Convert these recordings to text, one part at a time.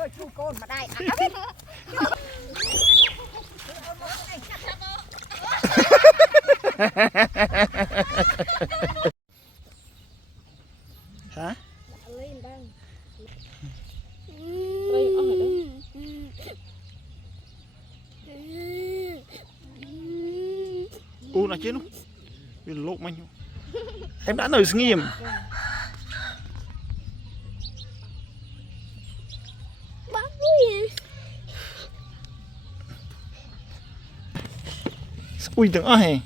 hơi chu côn mà đây hả u là chứ nó vì lộn manh em đã nở nghiêm ui tưởng ai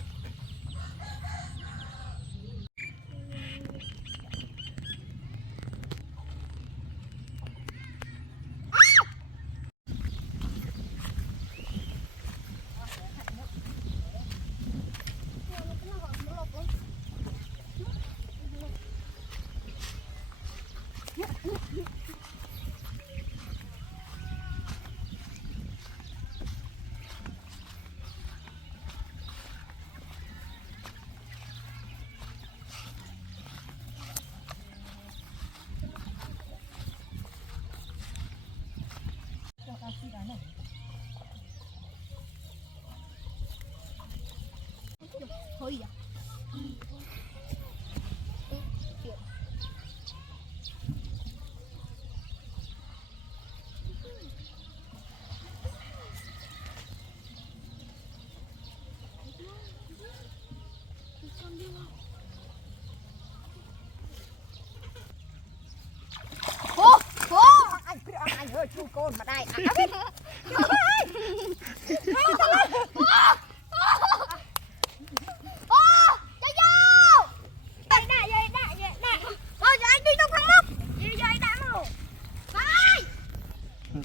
thôi à anh hơi chu côn mà đây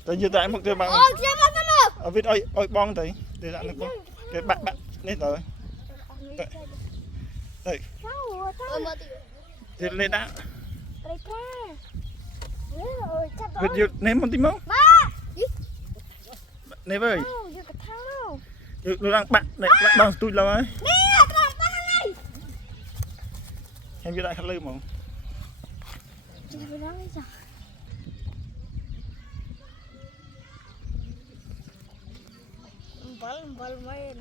tới giờ tại một cái bằng ở việt ơi bong tới để lại được cái bạn lên rồi đây thì lên đã việt dự ném một tí máu ném ơi được đang bạn này bạn bằng tôi lâu ấy em dự lại khát lư mà bal main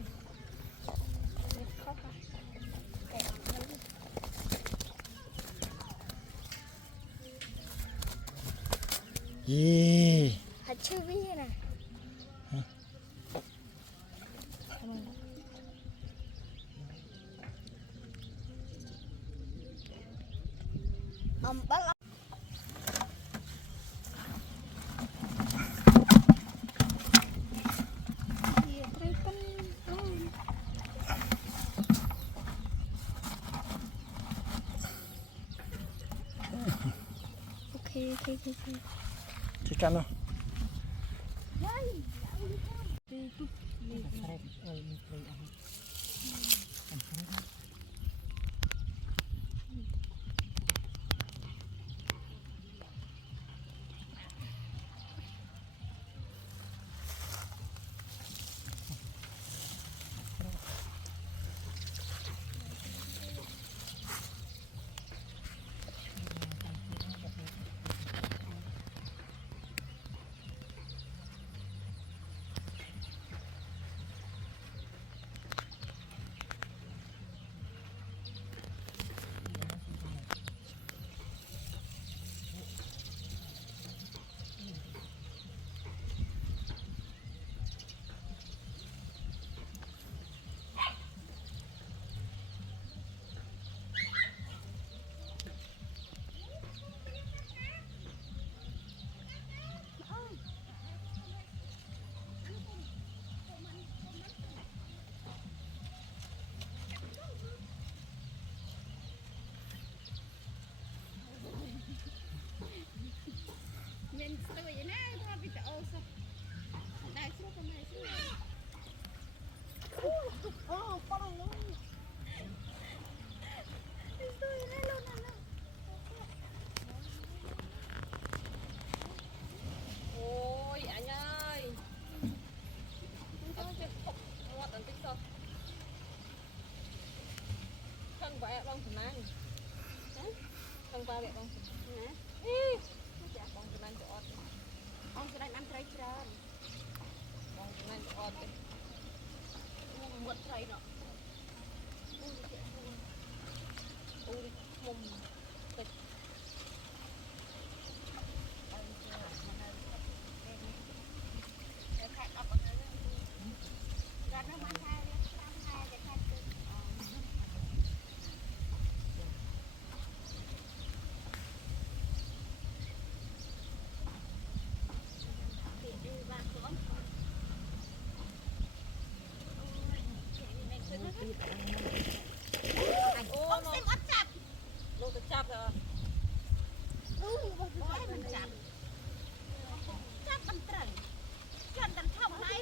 yeah hachu bi nè bal chỉ cần thôi bông thầm anh, không qua vậy bông thầm anh, bông thầm anh chỗ, bông thầm โอ้โหจับโลกจับเหรอ มันจับมันเตยจับกันเท่าไหร่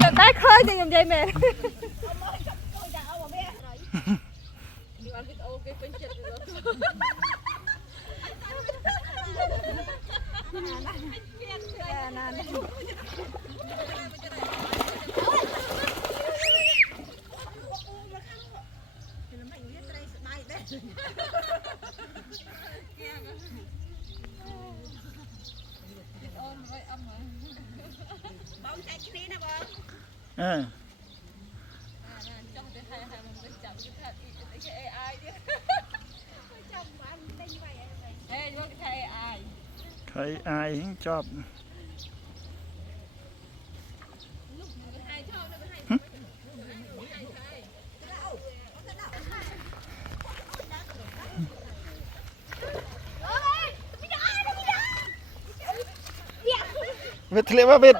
จับได้เคยจังยังใจแม่ใครอายชอบเวทเลว่าเวท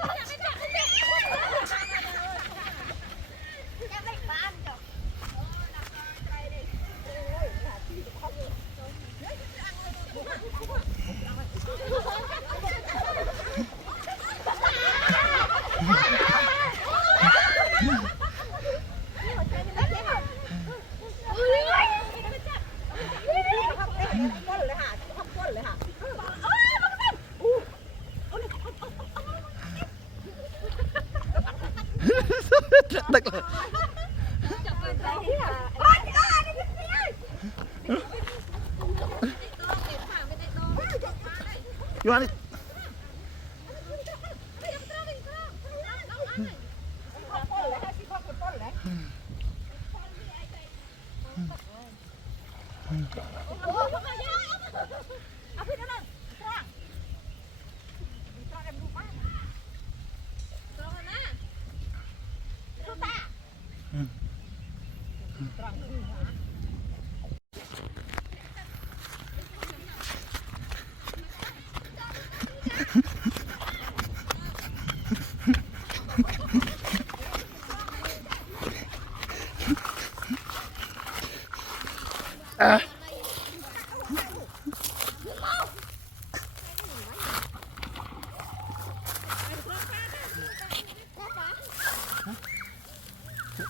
ตึกเลยอยู่อันนี้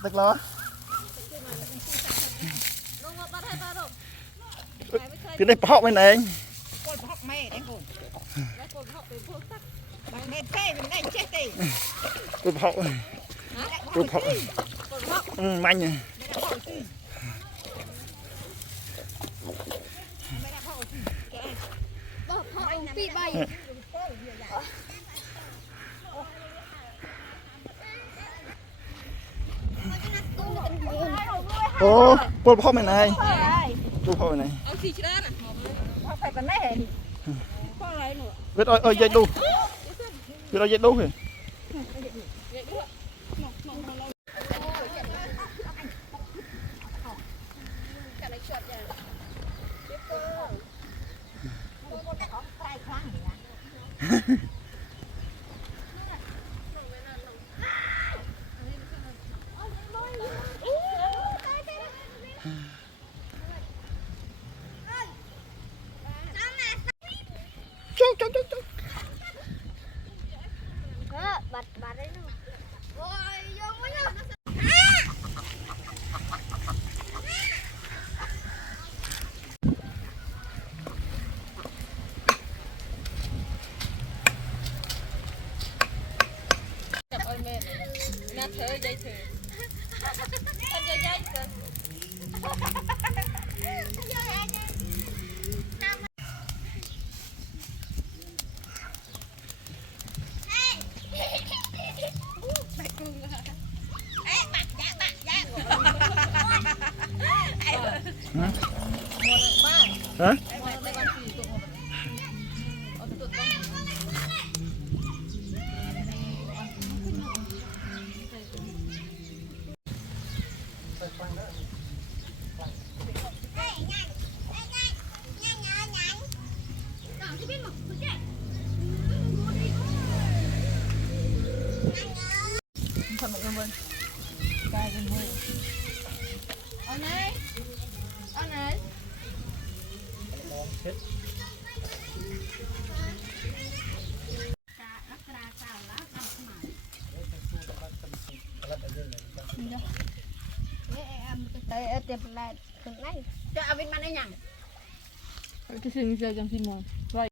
ตึกแล้วคือได้เพาะไปไหน คนพักแม่ได้คนบางเด็กเต้เป็นได้เจ๊เต้ กูเพาะกูเพาะมันเนี่ย ปีใบ โอ้ปวดเพาะไปไหนกูเพาะไปไหน เอาสีชนะน่ะ พักไปกันแน่พ่ออะไรหนู เวทเอ้ยยัยดูเวทยัยดูเหรอ บัดได้หนูโอ้ยยังไม่ยัง เธอใจเธอฉันจะย้ายเธอ ฮะ ทำแบบนั้นเลยกลายเป็นมือเอาไหนเอาไหน เตะเต็มแรงถึงไหนจะเอาวินมาได้ยัง จะถึงเจอจังสิมอง